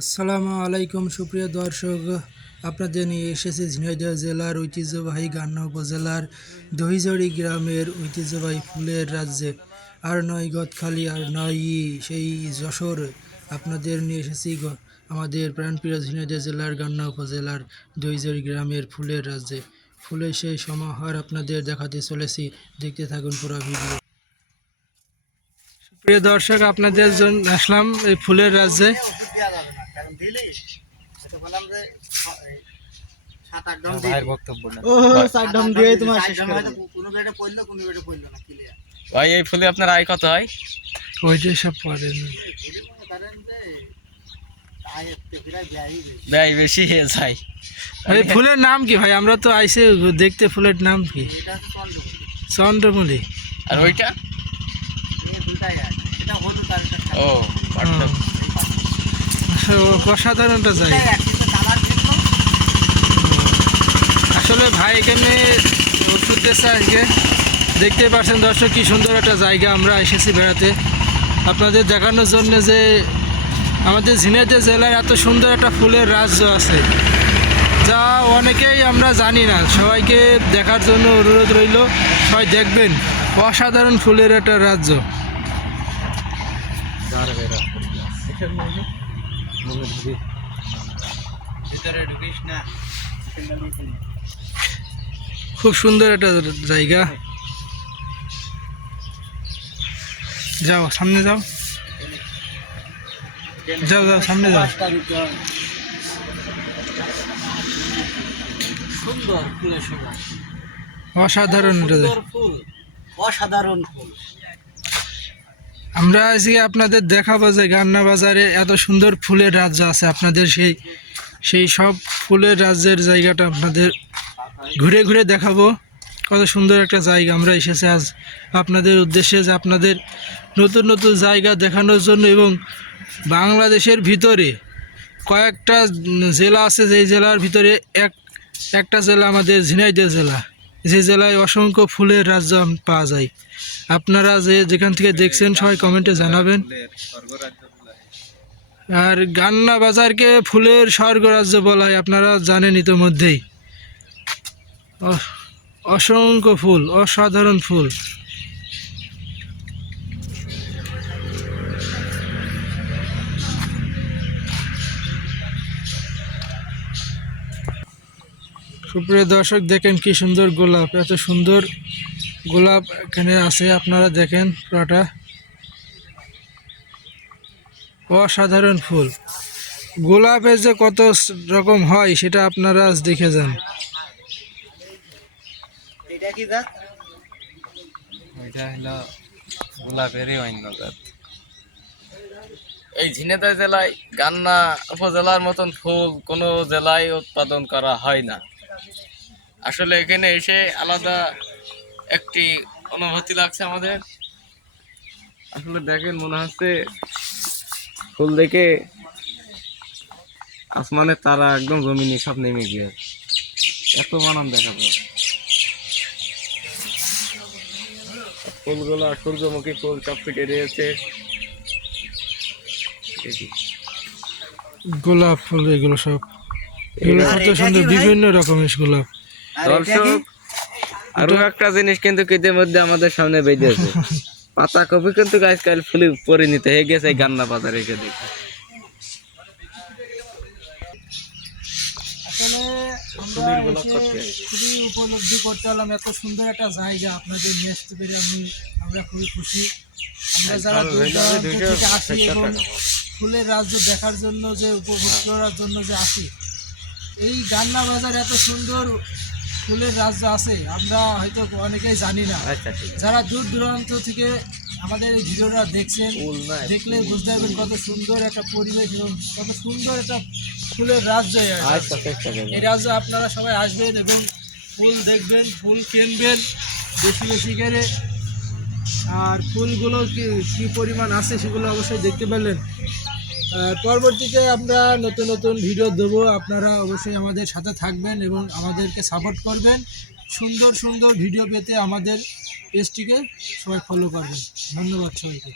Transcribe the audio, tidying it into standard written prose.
আসসালামু আলাইকুম সুপ্রিয় দর্শক, আপনাদের নিয়ে এসেছি ঝিনাইদহ জেলার ঐতিহ্যবাহী গান্না উপজেলার দহিজড়ি গ্রামের ঐতিহ্যবাহী ফুলের রাজ্যে। আর নয় গদখালি, আর নয় সেই যশোর। আপনাদের নিয়ে এসেছি আমাদের প্রাণপ্রিয় ঝিনাইদহ জেলার গান্না উপজেলার দহিজড়ি গ্রামের ফুলের রাজ্যে। ফুলের সেই সমাহার আপনাদের দেখাতে চলেছি, দেখতে থাকুন পুরো ভিডিও। প্রিয় দর্শক, আপনাদের জন্য আসলাম এই ফুলের রাজ্যে। ভাই এই ফুলে আপনার আয় কত হয়? ওইটাই সব পড়েন, ব্যয় বেশি হয়ে যায়। এই ফুলের নাম কি ভাই? আমরা তো আইসে দেখতে, ফুলের নাম কি? চন্দ্রমল্লিক। আর ওইটা ও অসাধারণটা যাই। আসলে ভাই এখানে ওষুধ দিচ্ছে আজকে। দেখতে পাচ্ছেন দর্শক, কি সুন্দর একটা জায়গা আমরা এসেছি বেড়াতে, আপনাদের দেখানোর জন্য যে আমাদের ঝিনাইদহ জেলার এত সুন্দর একটা ফুলের রাজ্য আছে, যা অনেকেই আমরা জানি না। সবাইকে দেখার জন্য অনুরোধ রইল, সবাই দেখবেন। অসাধারণ ফুলের একটা রাজ্য। খুব সুন্দর একটা জায়গা। যাও সামনে, যাও যাও যাও সামনে যাও। সুন্দর ফুলের সময়, অসাধারণ ফুল, অসাধারণ ফুল। আমরা আজকে আপনাদের দেখাবো যে গান্না বাজারে এত সুন্দর ফুলের রাজ্য আছে। আপনাদের সেই সব ফুলের রাজ্যের জায়গাটা আপনাদের ঘুরে ঘুরে দেখাবো। কত সুন্দর একটা জায়গা আমরা এসেছি আজ আপনাদের উদ্দেশ্যে, যে আপনাদের নতুন নতুন জায়গা দেখানোর জন্য। এবং বাংলাদেশের ভিতরে কয়েকটা জেলা আছে, যেই জেলার ভিতরে একটা জেলা আমাদের ঝিনাইদহ জেলা, যে জেলায় অসংখ্য ফুলের রাজ্য পাওয়া যায়। আপনারা যেখান থেকে দেখছেন সবাই কমেন্টে জানাবেন। আর গান্না বাজারকে ফুলের স্বর্গরাজ্য বলা হয়, আপনারা জানেন ইতোমধ্যেই। অসংখ্য ফুল, অসাধারণ ফুল। সুপ্রিয় দর্শক, দেখেন কি সুন্দর গোলাপ, এত সুন্দর গোলাপ এখানে আছে। আপনারা দেখেন পুরোটা অসাধারণ ফুল। গোলাপের যে কত রকম হয় সেটা আপনারা আজ দেখে যান। এটা কি জাত? এটা হলো গোলাপেরই অন্য জাত। এই ঝিনাইদহ জেলায় গান্না উপজেলার মতন ফুল কোনো জেলায় উৎপাদন করা হয় না। আসলে এখানে এসে আলাদা একটি অনুভূতি লাগছে আমাদের। আসলে দেখেন, মনে হচ্ছে ফুল দেখে আসমানের তারা একদম জমিনে সব নেমে গিয়ে এত মানান দেখাবো। ফুলগুলো সূর্যমুখী ফুল, সব ফিটে রয়েছে। গোলাপ ফুল এগুলো সব, এগুলো কত সুন্দর, বিভিন্ন রকমের গোলাপ। দর্শক, আরো একটা জিনিস কিন্তু ইতিমধ্যে আমাদের সামনে বেরিয়েছে। পাতা কপি কিন্তু আজকাল ফুলে পরিণত হয়ে গেছে গান্না বাজারে এসে দেখি। আসলে আমরা খুবই উপলব্ধি করতে পারলাম, এত সুন্দর একটা জায়গা আপনাদের নিয়ে আসতে পেরে আমরা খুবই খুশি। আমরা যারা দূর দূরান্ত থেকে আসি এবং ফুলের রাজ্য দেখার জন্য, যে উপভোগ করার জন্য যে আসি, এই গান্না বাজার এত সুন্দর ফুলের রাজ্য আছে আমরা হয়তো অনেকেই জানি না। যারা দূর দূরান্ত থেকে আমাদের এই ভিডিওটা দেখছেন, দেখলে বুঝতে পারবেন কত সুন্দর একটা পরিবেশ এবং কত সুন্দর একটা ফুলের রাজ্য। এই রাজ্য আপনারা সবাই আসবেন এবং ফুল দেখবেন, ফুল কিনবেন বেশি বেশি করে। আর ফুলগুলো কি পরিমাণ আছে সেগুলো অবশ্যই দেখতে পেলেন। পরবর্তীতে আমরা নতুন নতুন ভিডিও দেবো, আপনারা অবশ্যই আমাদের সাথে থাকবেন এবং আমাদেরকে সাপোর্ট করবেন। সুন্দর সুন্দর ভিডিও পেতে আমাদের পেজটিকে সবাই ফলো করবেন। ধন্যবাদ সবাইকে।